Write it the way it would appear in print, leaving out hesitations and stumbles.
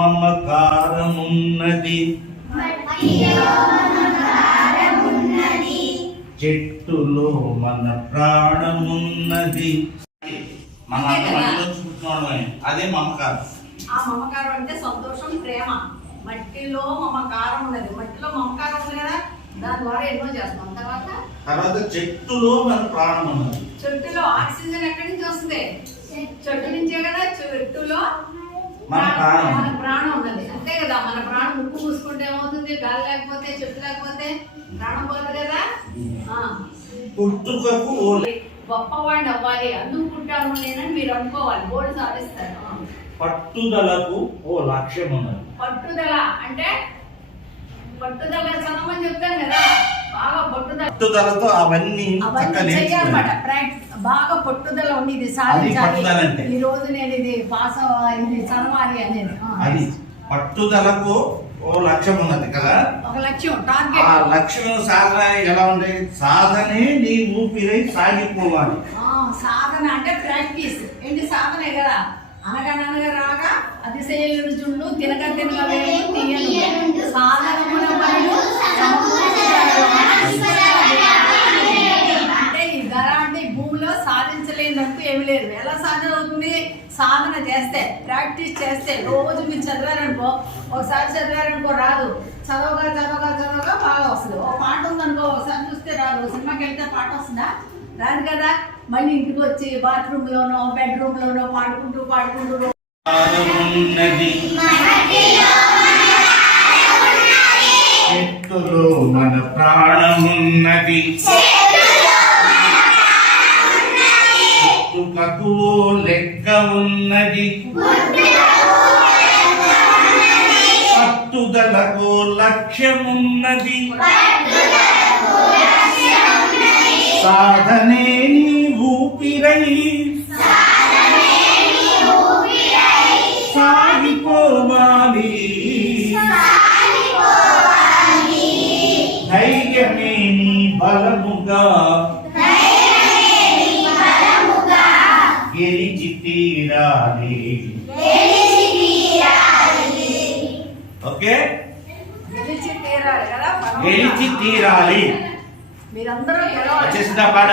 మమకారమున్నది చెట్టులో మన ప్రాణమున్నది. మన అదే మమకారం. ఆ మమకారం అంటే సంతోషం, ప్రేమ. మట్టిలో మమకారం ఉన్నది. మట్టిలో మమకారం ఉంది కదా, దాని ద్వారా ఎన్నో చేస్తాం. తర్వాత చెట్టులో మన ప్రాణం ఉన్నది. చెట్టులో ఆక్సిజన్ ఎక్కడి నుంచి వస్తుంది? చెట్టు నుంచే కదా. చెట్టులో మన ప్రాణం ఉన్నది. అంతే కదా. మన ప్రాణం ముక్కు మూసుకుంటే ఏమవుతుంది? గాలి లేకపోతే, చెట్టు లేకపోతే ప్రాణం పోదు కదా. పుట్టుకకు గొప్పవాడిని అవ్వాలి, అందుకు పుట్టాను నేనని మీరు అనుకోవాలి. బోర్డు సాధిస్తారు. పట్టుదలకు ఓ లక్ష్యం ఉన్నది. పట్టుదల అంటే పట్టుదల చదవమని చెప్తాను కదా. బాగా పట్టుదలతో అవన్నీ చేయాలన్నమాట. బాగా పట్టుదల ఉంది, ఇది సాధించాలి, ఈ రోజు నేను ఇది పాస్ ఇది చదవాలి అనేది. అది పట్టుదలకు ఓ లక్ష్యం ఉన్నది కదా. ఒక లక్ష్యం, ఆ లక్ష్యం సాధన ఎలా ఉంది? సాధనే నీ ఊపిరై సాగిపోవాలి. సాధన అంటే ప్రాక్టీస్. ఏంటి? సాధనే కదా. అనగా రాగా అతిశయలు చుండు, తినక తినక వేరు తీయను సాధనమున మరియు అంటే ఈ ధర అంటే ఈ భూమిలో సాధించలేదంటూ ఏమి లేదు. ఎలా సాధన అవుతుంది? సాధన చేస్తే, ప్రాక్టీస్ చేస్తే. రోజు మీరు చదివారనుకో, ఒకసారి చదివారనుకో రాదు. చదవగా బాగా వస్తుంది. ఒక పాట ఉందనుకో, ఒకసారి చూస్తే రాదు. సినిమాకి వెళ్తే పాట వస్తుందా? రాదు కదా. మళ్ళీ ఇంటికి వచ్చి బాత్రూమ్ లోనో బెడ్రూమ్ లోనో పాడుకుంటూ చెట్టులో మన ప్రాణమున్నది. పుట్టుకకు లెక్క ఉన్నది. పట్టుదలకు లక్ష్యమున్నది. సాధనే నీ ఊపిరై సాగిపోవాలి. ధైర్యమే నీ బలముగా గెలిచి తీరాలి. ఓకే, గెలిచి తీరాలి కదా. గెలిచి తీరాలి. మీరందరూ వచ్చేసిందా పాట?